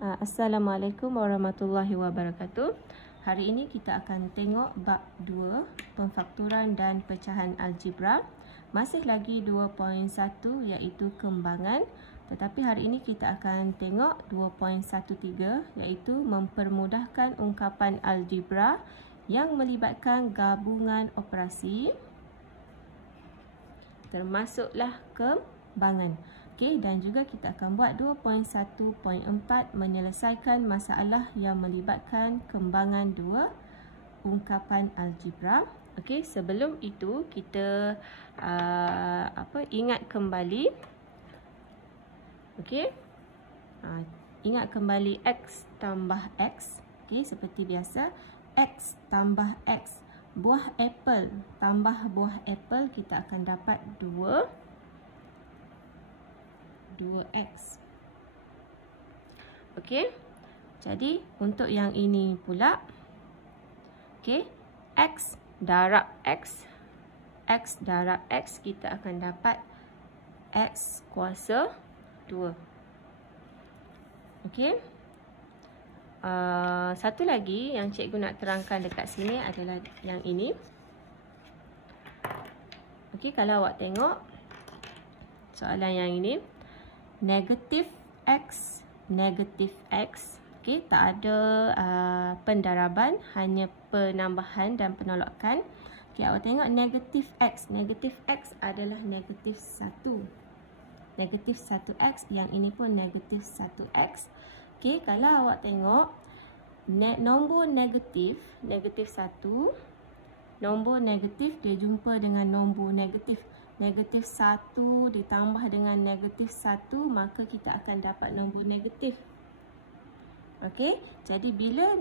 Assalamualaikum warahmatullahi wabarakatuh. Hari ini kita akan tengok bab 2, pemfakturan dan pecahan algebra. Masih lagi 2.1 iaitu kembangan. Tetapi hari ini kita akan tengok 2.13 iaitu mempermudahkan ungkapan algebra yang melibatkan gabungan operasi termasuklah kembangan. Okey, dan juga kita akan buat 2.1.4 menyelesaikan masalah yang melibatkan kembangan dua ungkapan algebra. Okey, sebelum itu kita ingat kembali. Okey. Ingat kembali x tambah x. Okey, seperti biasa, x tambah x. Buah apple tambah buah apple, kita akan dapat 2x. Okey. Jadi untuk yang ini pula, okey, x darab x darab x, kita akan dapat x kuasa 2. Okey. Satu lagi yang cikgu nak terangkan dekat sini adalah yang ini. Okey, kalau awak tengok soalan yang ini, negatif x. Okey, tak ada pendaraban, hanya penambahan dan penolakan. Okey, awak tengok negatif x. Negatif x adalah negatif 1. Negatif 1x, yang ini pun negatif 1x. Okey, kalau awak tengok nombor negatif 1, nombor negatif dia jumpa dengan nombor negatif. Negatif 1 ditambah dengan negatif 1, maka kita akan dapat nombor negatif. Okey, jadi bila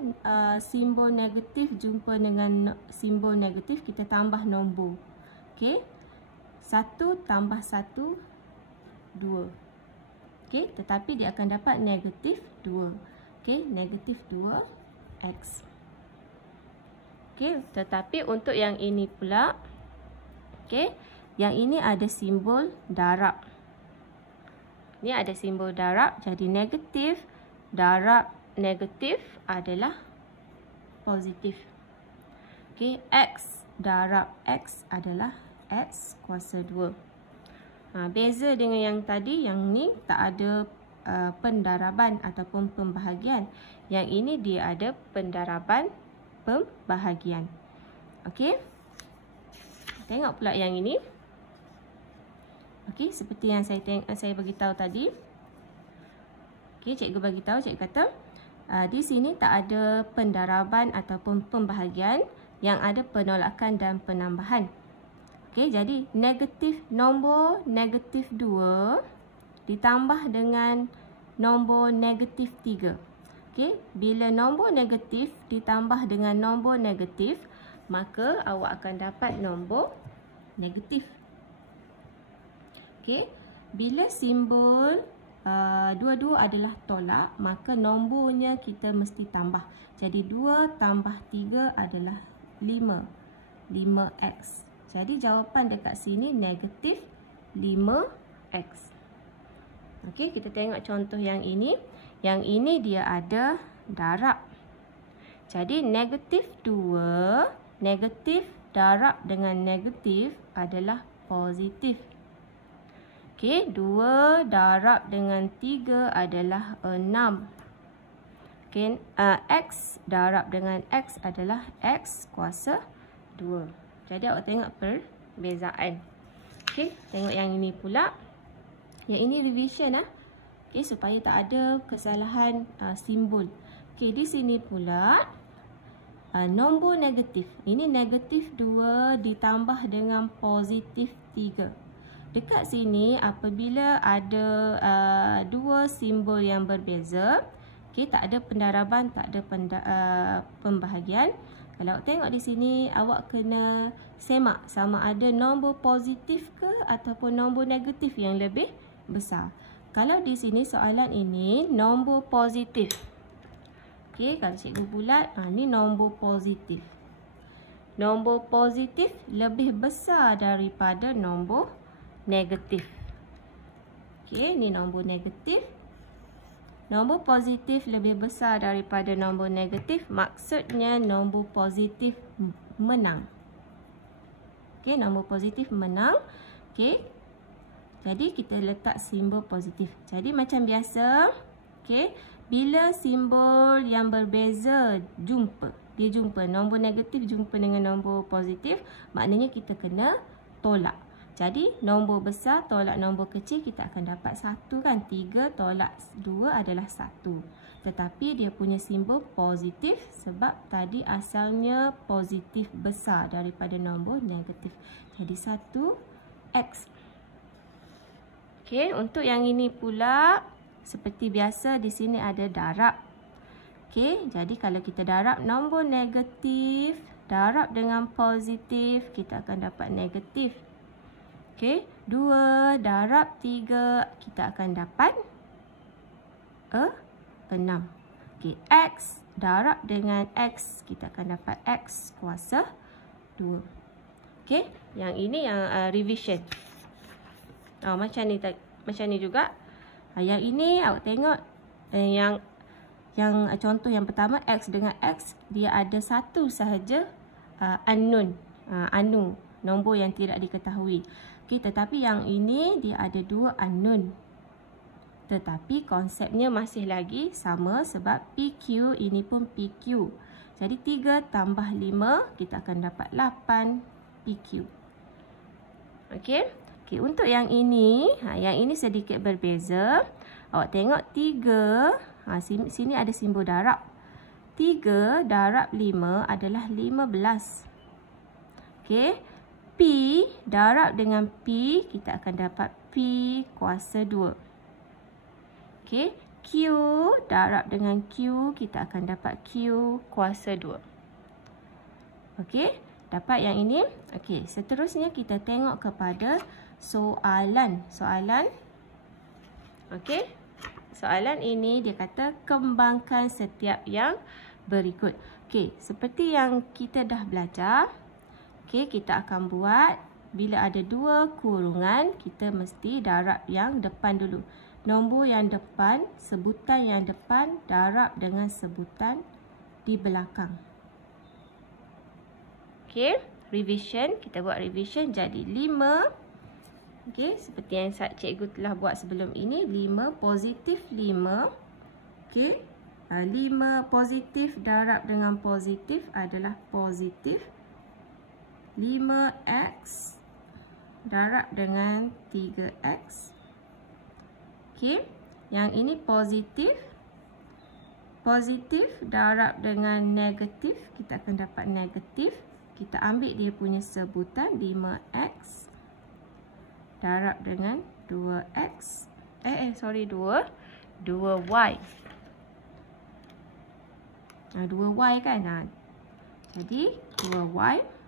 simbol negatif jumpa dengan simbol negatif, kita tambah nombor. Okey, 1 tambah 1, 2. Okey, tetapi dia akan dapat negatif 2. Okey, negatif 2x. Okey, tetapi untuk yang ini pula, okey, yang ini ada simbol darab. Ini ada simbol darab, jadi negatif darab negatif adalah positif. Okey, x darab x adalah x kuasa 2. Beza dengan yang tadi, yang ni tak ada pendaraban ataupun pembahagian. Yang ini dia ada pendaraban pembahagian. Okey. Tengok pula yang ini. Okey, seperti yang saya bagi tahu tadi. Okey, cikgu bagi tahu, cikgu kata di sini tak ada pendaraban ataupun pembahagian, yang ada penolakan dan penambahan. Okey, jadi nombor negatif 2 ditambah dengan nombor negatif 3. Okey, bila nombor negatif ditambah dengan nombor negatif, maka awak akan dapat nombor negatif. Okey, bila simbol dua-dua adalah tolak, maka nombornya kita mesti tambah. Jadi 2 tambah 3 adalah 5. 5x. Jadi jawapan dekat sini negatif 5x. Okey, kita tengok contoh yang ini. Yang ini dia ada darab. Jadi negatif 2, negatif darab dengan negatif adalah positif. Okey, 2 darab dengan 3 adalah 6. Okey, x darab dengan x adalah x kuasa 2. Jadi awak tengok perbezaan. Okey, tengok yang ini pula. Yang ini revision okey, supaya tak ada kesalahan simbol. Okey, di sini pula nombor negatif. Ini negatif 2 ditambah dengan positif 3. Dekat sini apabila ada dua simbol yang berbeza, okey, tak ada pendaraban, tak ada pembahagian. Kalau awak tengok di sini, awak kena semak sama ada nombor positif ke ataupun nombor negatif yang lebih besar. Kalau di sini soalan ini nombor positif. Okey, kalau cikgu bulat, ni nombor positif. Nombor positif lebih besar daripada nombor negatif. Okey, ni nombor negatif. nombor positif lebih besar daripada nombor negatif, maksudnya nombor positif menang. Okey, nombor positif menang. Okey. Jadi kita letak simbol positif. Jadi macam biasa, okey, bila simbol yang berbeza jumpa, dia jumpa nombor negatif jumpa dengan nombor positif, maknanya kita kena tolak. Jadi nombor besar tolak nombor kecil, kita akan dapat 1 kan. 3 tolak 2 adalah 1. Tetapi dia punya simbol positif sebab tadi asalnya positif besar daripada nombor negatif. Jadi 1x. Okey, untuk yang ini pula seperti biasa di sini ada darab. Okey, jadi kalau kita darab nombor negatif darab dengan positif, kita akan dapat negatif. Okey, 2 darab 3, kita akan dapat 6. Okey, x darab dengan x, kita akan dapat x kuasa 2. Okey, yang ini yang revision. Macam ni juga. Yang ini awak tengok yang contoh yang pertama, x dengan x, dia ada satu sahaja unknown, nombor yang tidak diketahui. Okay, tetapi yang ini dia ada 2 unknown. Tetapi konsepnya masih lagi sama sebab PQ, ini pun PQ. Jadi 3 tambah 5, kita akan dapat 8 PQ. Okey. Okey, untuk yang ini sedikit berbeza. Awak tengok 3, sini ada simbol darab. 3 darab 5 adalah 15. Okey. P darab dengan P, kita akan dapat P kuasa 2. Okey, Q darab dengan Q, kita akan dapat Q kuasa 2. Okey, dapat yang ini. Okey, seterusnya kita tengok kepada soalan. Okey, soalan ini dia kata kembangkan setiap yang berikut. Okey, seperti yang kita dah belajar. Okey, kita akan buat bila ada 2 kurungan, kita mesti darab yang depan dulu. Nombor yang depan, sebutan yang depan darab dengan sebutan di belakang. Okey, revision, kita buat revision jadi 5. Okey, seperti yang cikgu telah buat sebelum ini, 5 positif 5. Okey, 5 positif darab dengan positif adalah positif 5x darab dengan 3x. Okey, yang ini positif. Positif darab dengan negatif, kita akan dapat negatif. Kita ambil dia punya sebutan 5x darab dengan 2x. 2y. 2y kan? Jadi 2y.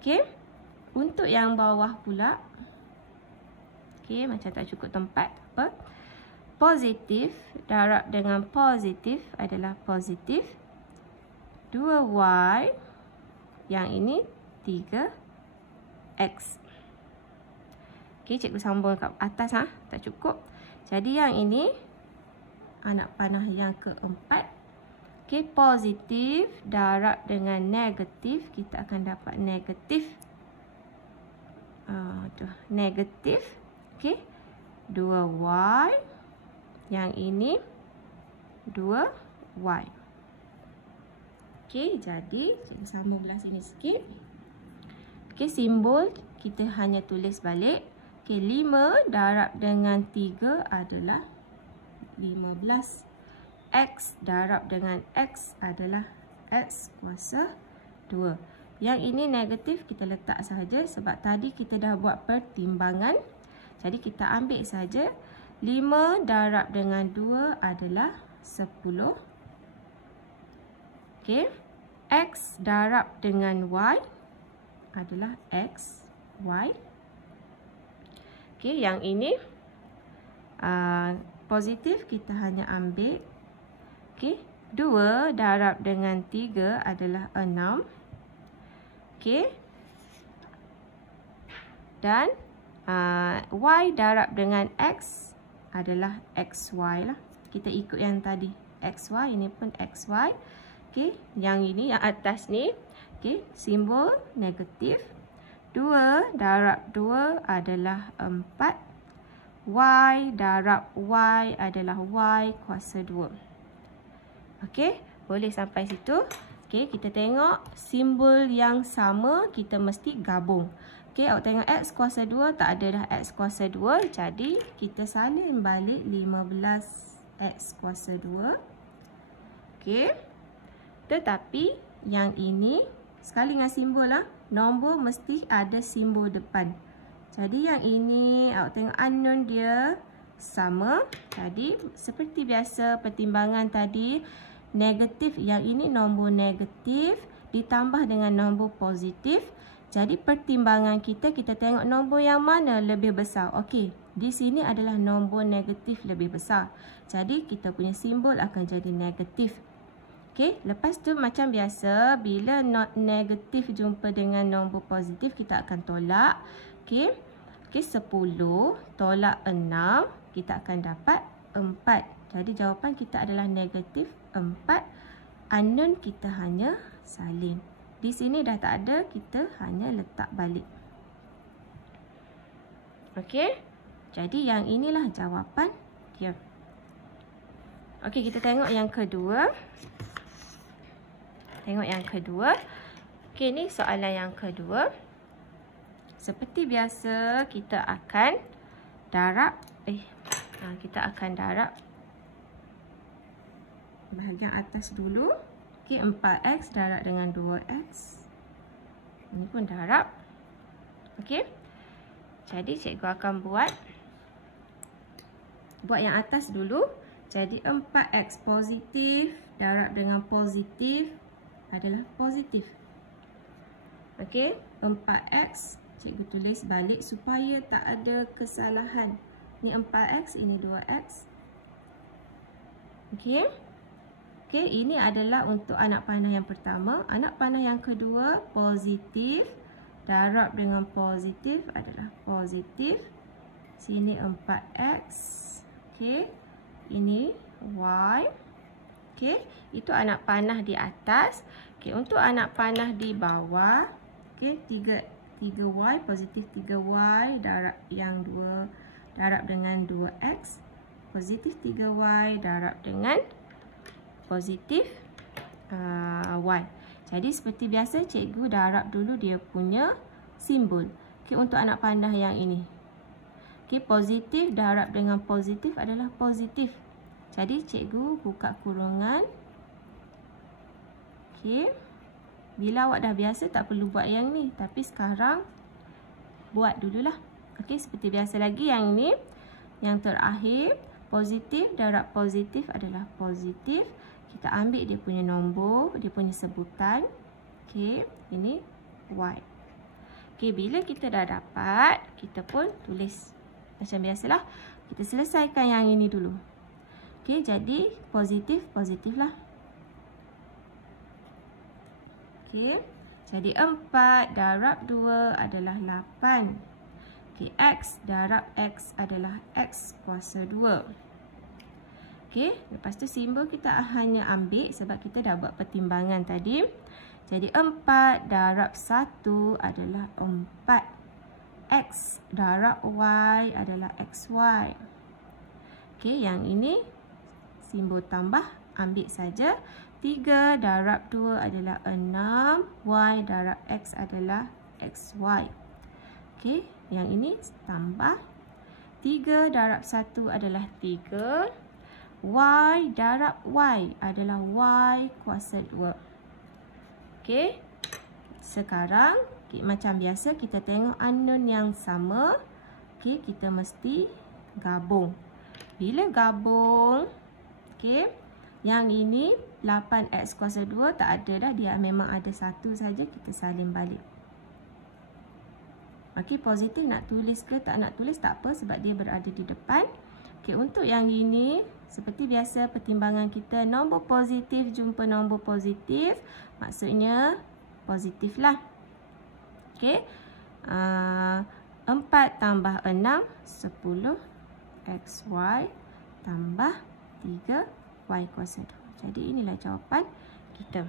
Okey, untuk yang bawah pula, okey, macam tak cukup tempat. Apa? Positif darab dengan positif adalah positif 2y. Yang ini 3x. Okey, cikgu sambung kat atas. Tak cukup. Jadi yang ini anak panah yang keempat. Okey, positif darab dengan negatif, kita akan dapat negatif. Negatif. Okey, 2y. Yang ini 2y. Okey, jadi cikgu sambung belah sini sikit. Okey, simbol kita hanya tulis balik. Okey, 5 darab dengan 3 adalah 15. X darab dengan X adalah X kuasa 2. Yang ini negatif, kita letak sahaja sebab tadi kita dah buat pertimbangan. Jadi kita ambil saja 5 darab dengan 2 adalah 10. Okey. X darab dengan Y adalah X, Y. Okey, yang ini positif, kita hanya ambil. Okey, 2 darab dengan 3 adalah 6. Okey. Dan Y darab dengan X adalah XY lah. Kita ikut yang tadi. XY, ini pun XY. Okey, yang ini, yang atas ni. Okey, simbol negatif. 2 darab 2 adalah 4. Y darab Y adalah Y kuasa 2. Okey, boleh sampai situ. Okey, kita tengok simbol yang sama, kita mesti gabung. Okey, awak tengok X kuasa 2, tak ada dah X kuasa 2. Jadi, kita salin balik 15 X kuasa 2. Okey. Tetapi, yang ini, sekali dengan simbol lah, nombor mesti ada simbol depan. Jadi, yang ini, awak tengok unknown dia sama. Jadi, seperti biasa, pertimbangan tadi, negatif. Yang ini nombor negatif ditambah dengan nombor positif. Jadi pertimbangan kita tengok nombor yang mana lebih besar. Okey, di sini adalah nombor negatif lebih besar. Jadi kita punya simbol akan jadi negatif. Okey, lepas tu macam biasa, bila negatif jumpa dengan nombor positif, kita akan tolak. Okey, 10 tolak 6, kita akan dapat 4. Jadi jawapan kita adalah negatif 4. Unknown kita hanya salin. Di sini dah tak ada, kita hanya letak balik. Okey. Jadi yang inilah jawapan dia. Okey, kita tengok yang kedua. Tengok yang kedua. Okey, ni soalan yang kedua. Seperti biasa, kita akan darab bahagian atas dulu. Okey, 4X darab dengan 2X. Ini pun darab. Okey. Jadi, cikgu akan buat yang atas dulu. Jadi, 4X positif darab dengan positif adalah positif. Okey, 4X. Cikgu tulis balik supaya tak ada kesalahan. Ini 4X, ini 2X. Okey. Okey, ini adalah untuk anak panah yang pertama. Anak panah yang kedua, positif. Darab dengan positif adalah positif. Sini 4X. Okey, ini Y. Okey, itu anak panah di atas. Okey, untuk anak panah di bawah. Okey, 3Y, positif 3Y. Darab yang 2, darab dengan 2X. Positif 3Y, darab dengan positif Y. Jadi seperti biasa, cikgu darab dulu dia punya simbol. Okey, untuk anak panah yang ini. Okey, positif darab dengan positif adalah positif. Jadi cikgu buka kurungan. Okey. Bila awak dah biasa tak perlu buat yang ni, tapi sekarang buat dululah. Okey, seperti biasa lagi yang ini. Yang terakhir, positif darab positif adalah positif. Kita ambil dia punya nombor, dia punya sebutan. Okey, ini Y. Okey, bila kita dah dapat, kita pun tulis macam biasalah. Kita selesaikan yang ini dulu. Okey, jadi positif, positif lah. Okey, jadi 4 darab 2 adalah 8. Okey, X darab X adalah X kuasa 2. Okey, lepas tu simbol kita hanya ambil sebab kita dah buat pertimbangan tadi. Jadi 4 darab 1 adalah 4. X darab Y adalah XY. Okey, yang ini simbol tambah, ambil saja. 3 darab 2 adalah 6. Y darab X adalah XY. Okey, yang ini tambah. 3 darab 1 adalah 3. Y darab Y adalah Y kuasa 2. Okey. Sekarang, macam biasa kita tengok unknown yang sama. Okey, kita mesti gabung. Bila gabung, okey, yang ini 8X kuasa 2 tak ada dah. Dia memang ada satu saja, kita salin balik. Okey, positif nak tulis ke tak nak tulis tak apa sebab dia berada di depan. Okey, untuk yang ini, seperti biasa pertimbangan kita nombor positif jumpa nombor positif. Maksudnya positif lah. Okey. 4 tambah 6, 10. XY tambah 3Y kuasa 2. Jadi inilah jawapan kita.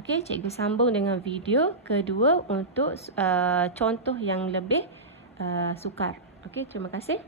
Okey, cikgu sambung dengan video kedua untuk contoh yang lebih sukar. Okey, terima kasih.